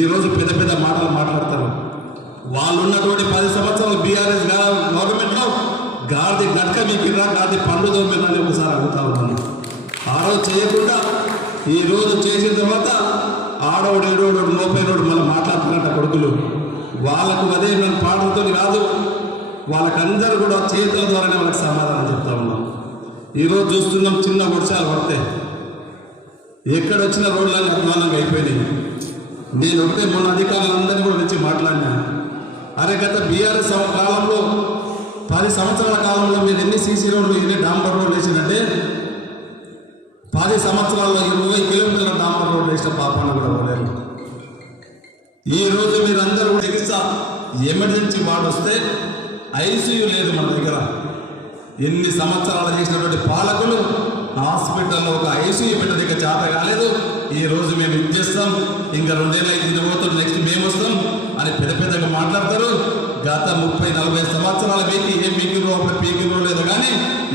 ఈరోజు పెద్ద పెద్ద మాటలు మాట్లాడతారు. వాళ్ళు ఉన్నటువంటి 10 సంవత్సరాలు బీఆర్ఎస్ గవర్నమెంట్లో గాడిది గట్క మీకిరా, గాడిది పండు దొమ్మిరా అని ఒకసారి అడుగుతా ఉన్నాను. ఆ రోజు చేయకుండా ఈరోజు చేసిన తర్వాత ఆడోడు ఏడోడు మోపైనోడు మళ్ళీ మాట్లాడుతున్నట్ట కొడుకులు. వాళ్ళకు అదే నేను పాటలతో కాదు, వాళ్ళకందరూ కూడా చేతుల ద్వారానే వాళ్ళకి సమాధానం చెప్తా ఉన్నాం. ఈరోజు చూస్తున్నాం, చిన్న వర్షాలు పడితే ఎక్కడొచ్చిన రోడ్లన్నీ అధ్వానంగా అయిపోయినాయి. నేను ఒకటే మొన్న అధికారులందరినీ కూడా వచ్చి మాట్లాడినా, అరే గత బీఆర్ఎస్ కాలంలో 10 సంవత్సరాల కాలంలో మీరు ఎన్ని సీసీ రోడ్లు, ఎన్ని డాంబర్ రోడ్లు వేసినట్టే 10 సంవత్సరాల్లో 20 కిలోమీటర్ల డాంబర్ రోడ్లు వేసిన పాపాన కూడా పోలేదు. ఈరోజు మీరందరూ కూడా చికిత్స ఎమర్జెన్సీ వార్డు వస్తే ఐసీయూ లేదు మన దగ్గర. ఎన్ని సంవత్సరాలు చేసినటువంటి పాలకులు హాస్పిటల్లో ఒక ఐసీయూ పెట్టడానికి చేత కాలేదు. ఈ రోజు మేము ఇది చేస్తాం, ఇంకా 2 ఏళ్ళు తినబోతాం, నెక్స్ట్ మేము వస్తాం అని పెద్ద పెద్దగా మాట్లాడతారు. గత 30-40 సంవత్సరాల మీకు ఏం మీకిందో అప్పుడు పీకిందో లేదు, కానీ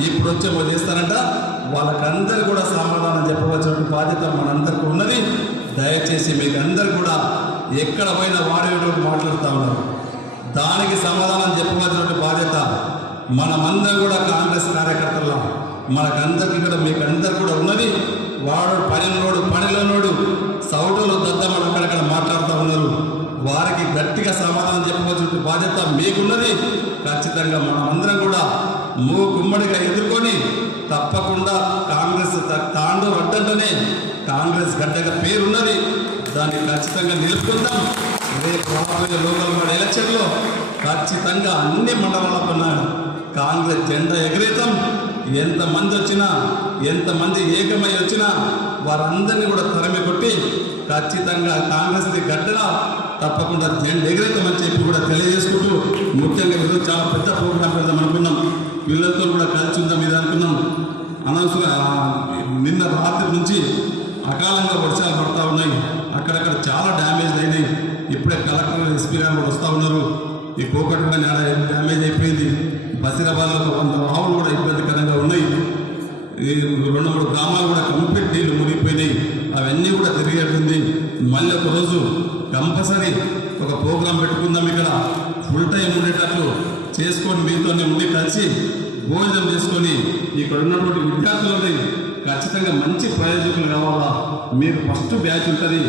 ఇప్పుడు వచ్చే వాళ్ళు చేస్తారంట. వాళ్ళకందరూ కూడా సమాధానం చెప్పవలసిన బాధ్యత మనందరికీ ఉన్నది. దయచేసి మీకు అందరు కూడా ఎక్కడ పోయినా వాడేటోటి మాట్లాడుతూ ఉన్నారు, దానికి సమాధానం చెప్పవలసిన బాధ్యత మనమందరం కూడా కాంగ్రెస్ కార్యకర్తల మనకందరికీ కూడా మీకు అందరు కూడా ఉన్నది. వాడు పనిలోనోడు సౌటలు దద్దమ్మడు అక్కడక్కడ మాట్లాడుతూ ఉన్నారు. వారికి గట్టిగా సమాధానం చెప్పవలసిన బాధ్యత మీకున్నది. ఖచ్చితంగా మనమందరం కూడా మూకుమ్మడిగా ఎదుర్కొని తప్పకుండా కాంగ్రెస్ తాండూ అడ్డంటనే కాంగ్రెస్ గడ్డగా పేరున్నది, దాన్ని ఖచ్చితంగా నిలుపుకుందాం. రేపు రాబోయే లోకల్ బాడీ ఎలక్షన్లో ఖచ్చితంగా అన్ని మండలాలకున్న కాంగ్రెస్ జెండా ఎగరేతాం. ఎంతమంది వచ్చినా, ఎంతమంది ఏకమై వచ్చినా వారందరినీ కూడా తరిమి కొట్టి ఖచ్చితంగా కాంగ్రెస్ని గడ్డగా తప్పకుండా జెండా ఎగరేతామని చెప్పి కూడా తెలియజేసుకుంటూ, ముఖ్యంగా ఈరోజు చాలా పెద్ద ప్రోగ్రాం పెడదాం అనుకున్నాం. పిల్లలతో కూడా కలిసి ఉందాం ఇది అనుకున్నాం. అనవసరంగా నిన్న రాత్రి నుంచి అకాలంగా వర్షాలు పడతా ఉన్నాయి, అక్కడక్కడ చాలా డ్యామేజ్ అయినాయి. ఇప్పుడే కలెక్టర్ ఎస్పీ గారు కూడా వస్తూ ఉన్నారు. ఈ కోకట్ల డ్యామేజ్ అయిపోయింది. బసిరాబాద్లో 100 ఆవులు కూడా ఇబ్బందికరంగా ఉన్నాయి. ఈ 2-3 గ్రామాలు కూడా కంప్లీట్ నీళ్ళు మునిగిపోయినాయి. అవన్నీ కూడా తిరిగేటుంది. మళ్ళీ ఒక రోజు కంపల్సరీ ఒక ప్రోగ్రాం పెట్టుకుందాం, ఇక్కడ ఫుల్ టైం ఉండేటట్లు చేసుకొని మీతోనే ఉండి కలిసి భోజనం చేసుకొని ఇక్కడ ఉన్నటువంటి విద్యార్థులని ఖచ్చితంగా మంచి ప్రయోజకులు కావాలా. మీరు ఫస్ట్ బ్యాచ్ ఉంటుంది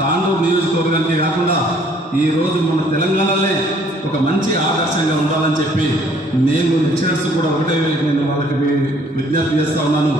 తాండూరు నియోజకవర్గానికి కాకుండా ఈరోజు మన తెలంగాణలో ఒక మంచి ఆదర్శంగా ఉండాలని చెప్పి నేను లెక్చరర్స్ కూడా ఒకటే నేను వాళ్ళకి విజ్ఞప్తి చేస్తూ ఉన్నాను.